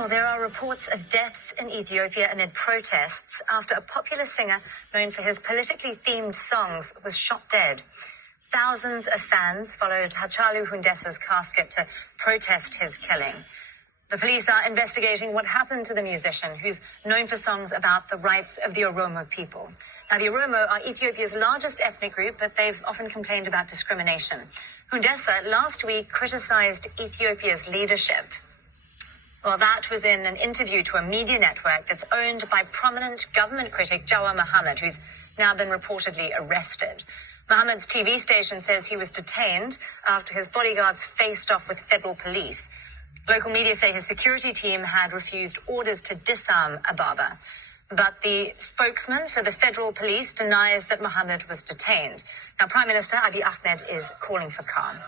Well, there are reports of deaths in Ethiopia amid protests after a popular singer known for his politically themed songs was shot dead. Thousands of fans followed Haacaaluu Hundesa's casket to protest his killing. The police are investigating what happened to the musician, who's known for songs about the rights of the Oromo people. Now, the Oromo are Ethiopia's largest ethnic group, but they've often complained about discrimination. Hundesa last week criticized Ethiopia's leadership. Well, that was in an interview to a media network that's owned by prominent government critic Jawar Mohammed, who's now been reportedly arrested. Mohammed's TV station says he was detained after his bodyguards faced off with federal police. Local media say his security team had refused orders to disarm Ababa. But the spokesman for the federal police denies that Mohammed was detained. Now, Prime Minister Abiy Ahmed is calling for calm.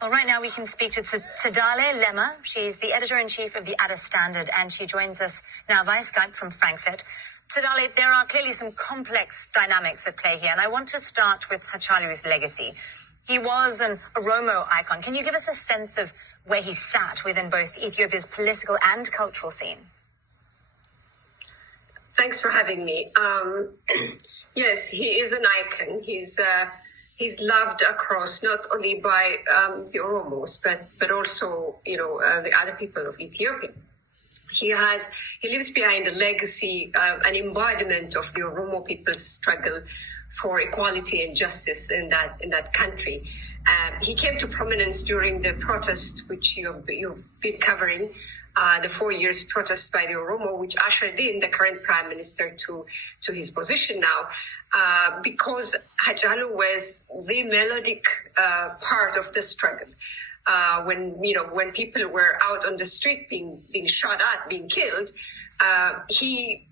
Well, right now we can speak to Tsedale Lema. She's the editor-in-chief of the Addis Standard, and she joins us now via Skype from Frankfurt. Tsedale, there are clearly some complex dynamics at play here, and I want to start with Haacaaluu's legacy. He was an Oromo icon. Can you give us a sense of where he sat within both Ethiopia's political and cultural scene? Thanks for having me. Yes, he is an icon. He's loved across not only by the Oromos, but also the other people of Ethiopia. He leaves behind a legacy, an embodiment of the Oromo people's struggle for equality and justice in that country. He came to prominence during the protest, which you've been covering, the 4 years protest by the Oromo, which ushered in the current prime minister to his position now, because Haacaaluu was the melodic part of the struggle. When people were out on the street being shot at, being killed, he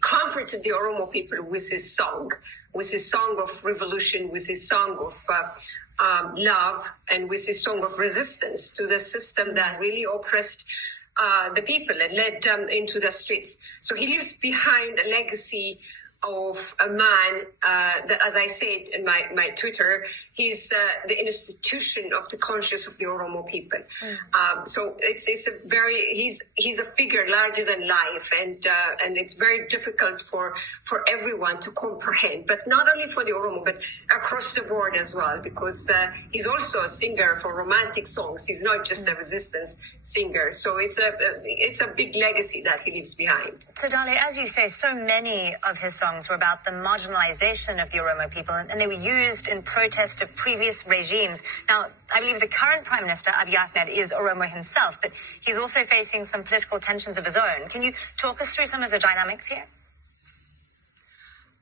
comforted the Oromo people with his song of revolution, with his song of love, and with his song of resistance to the system that really oppressed the people and led them into the streets. So he leaves behind a legacy of a man that, as I said in my Twitter, he's the institution of the conscience of the Oromo people. So he's a figure larger than life, and it's very difficult for everyone to comprehend, but not only for the Oromo, but across the board as well, because he's also a singer for romantic songs. He's not just a resistance singer. So it's a big legacy that he leaves behind. So, Dali, as you say, so many of his songs were about the marginalization of the Oromo people, and they were used in protest of previous regimes. Now, I believe the current Prime Minister, Abiy Ahmed, is Oromo himself, but he's also facing some political tensions of his own. Can you talk us through some of the dynamics here?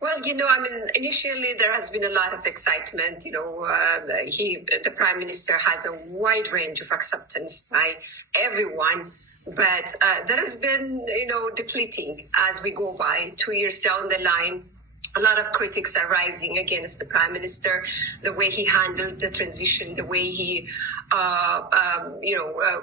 Well, initially there has been a lot of excitement. The Prime Minister has a wide range of acceptance by everyone. But that has been, depleting as we go by. 2 years down the line, a lot of critics are rising against the Prime Minister, the way he handled the transition, the way he,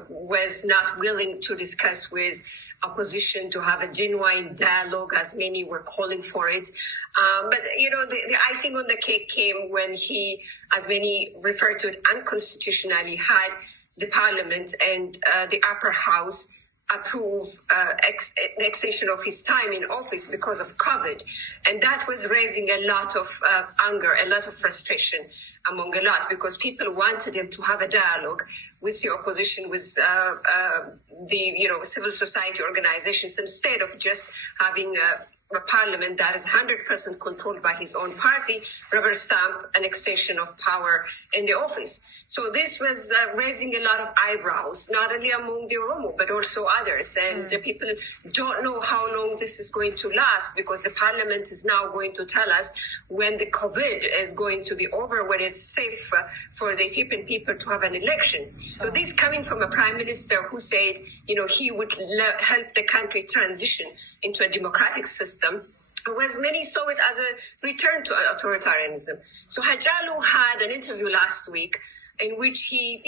was not willing to discuss with opposition, to have a genuine dialogue, as many were calling for it. But the icing on the cake came when he, as many refer to it unconstitutionally, had the parliament and the upper house approve the extension of his time in office because of COVID. And that was raising a lot of anger, a lot of frustration among a lot, because people wanted him to have a dialogue with the opposition, with the civil society organizations, instead of just having a parliament that is 100% controlled by his own party, rubber stamp an extension of power in the office. So this was raising a lot of eyebrows, not only among the Oromo, but also others. And the people don't know how long this is going to last, because the parliament is now going to tell us when the COVID is going to be over, when it's safe for the Ethiopian people to have an election. So this coming from a prime minister who said, he would help the country transition into a democratic system, whereas many saw it as a return to authoritarianism. So Haacaaluu had an interview last week in which he,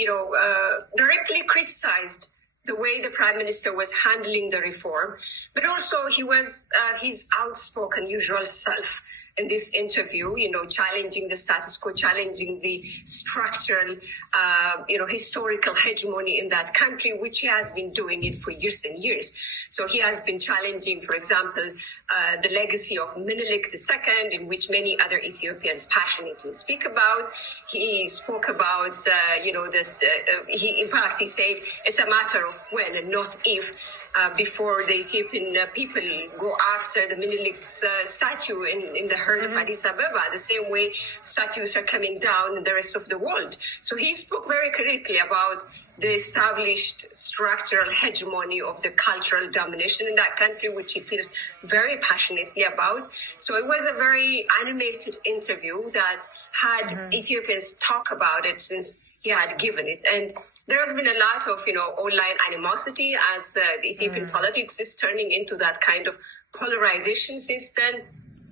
directly criticized the way the prime minister was handling the reform, but also he was his outspoken usual self. in this interview, challenging the status quo, challenging the structural, historical hegemony in that country, which he has been doing it for years and years. So he has been challenging, for example, the legacy of Menelik II, in which many other Ethiopians passionately speak about. He spoke about, he said it's a matter of when and not if, before the Ethiopian people go after the Menelik's statue in the heart of Addis Ababa, the same way statues are coming down in the rest of the world. So he spoke very critically about the established structural hegemony of the cultural domination in that country, which he feels very passionately about. So it was a very animated interview that had Ethiopians talk about it since he had given it. And there has been a lot of, online animosity as the Ethiopian politics is turning into that kind of polarization since then.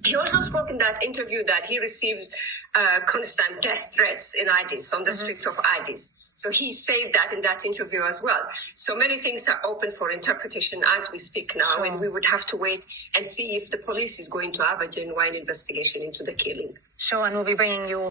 He also spoke in that interview that he received constant death threats in Addis, on the streets of Addis. So he said that in that interview as well. So many things are open for interpretation as we speak now, and we would have to wait and see if the police is going to have a genuine investigation into the killing. Sure, and we'll be bringing you